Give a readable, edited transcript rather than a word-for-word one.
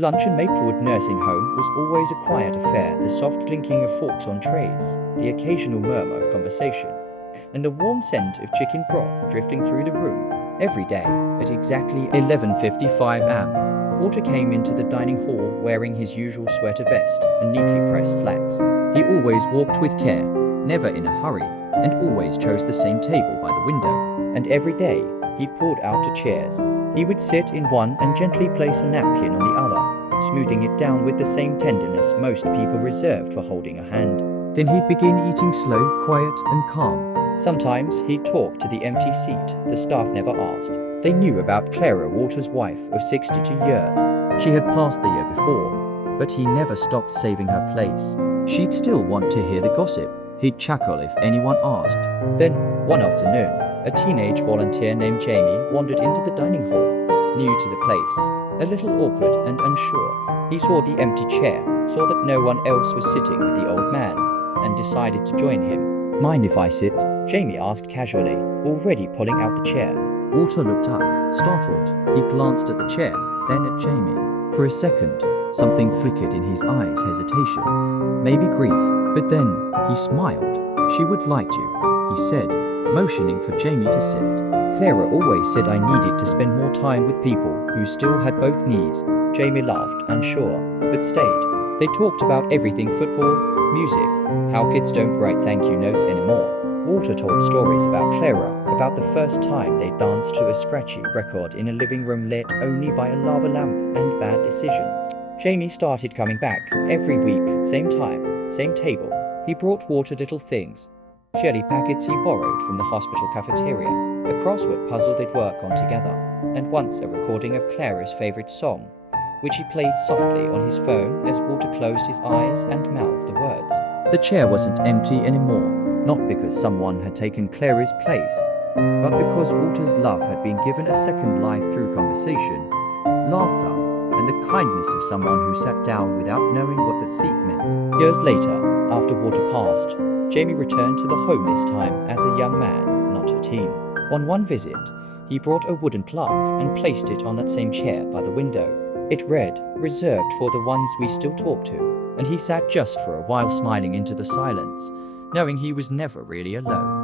Lunch in Maplewood Nursing Home was always a quiet affair, the soft clinking of forks on trays, the occasional murmur of conversation, and the warm scent of chicken broth drifting through the room. Every day, at exactly 11:55 am, Walter came into the dining hall wearing his usual sweater vest and neatly pressed slacks. He always walked with care, never in a hurry, and always chose the same table by the window. And every day, he pulled out 2 chairs. He would sit in one and gently place a napkin on the other, smoothing it down with the same tenderness most people reserved for holding a hand. Then he'd begin eating slow, quiet, and calm. Sometimes he'd talk to the empty seat. The staff never asked. They knew about Clara, Walter's wife of 62 years. She had passed the year before, but he never stopped saving her place. She'd still want to hear the gossip. He'd chuckle if anyone asked. Then, one afternoon, a teenage volunteer named Jamie wandered into the dining hall, new to the place, a little awkward and unsure. He saw the empty chair, saw that no one else was sitting with the old man, and decided to join him. "Mind if I sit?" Jamie asked casually, already pulling out the chair. Walter looked up, startled. He glanced at the chair, then at Jamie. For a second, something flickered in his eyes, hesitation, maybe grief, but then he smiled. "She would like to," he said, motioning for Jamie to sit. "Clara always said I needed to spend more time with people who still had both knees." Jamie laughed, unsure, but stayed. They talked about everything: football, music, how kids don't write thank you notes anymore. Walter told stories about Clara, about the first time they danced to a scratchy record in a living room lit only by a lava lamp, and bad decisions. Jamie started coming back every week, same time, same table. He brought Walter little things. Jelly packets he borrowed from the hospital cafeteria, a crossword puzzle they'd work on together, and once a recording of Clara's favorite song, which he played softly on his phone as Walter closed his eyes and mouthed the words. The chair wasn't empty anymore, not because someone had taken Clara's place, but because Walter's love had been given a second life through conversation, laughter, and the kindness of someone who sat down without knowing what that seat meant. Years later, after Walter passed, Jamie returned to the home, this time as a young man, not a teen. On one visit, he brought a wooden plaque and placed it on that same chair by the window. It read, "Reserved for the ones we still talk to," and he sat just for a while smiling into the silence, knowing he was never really alone.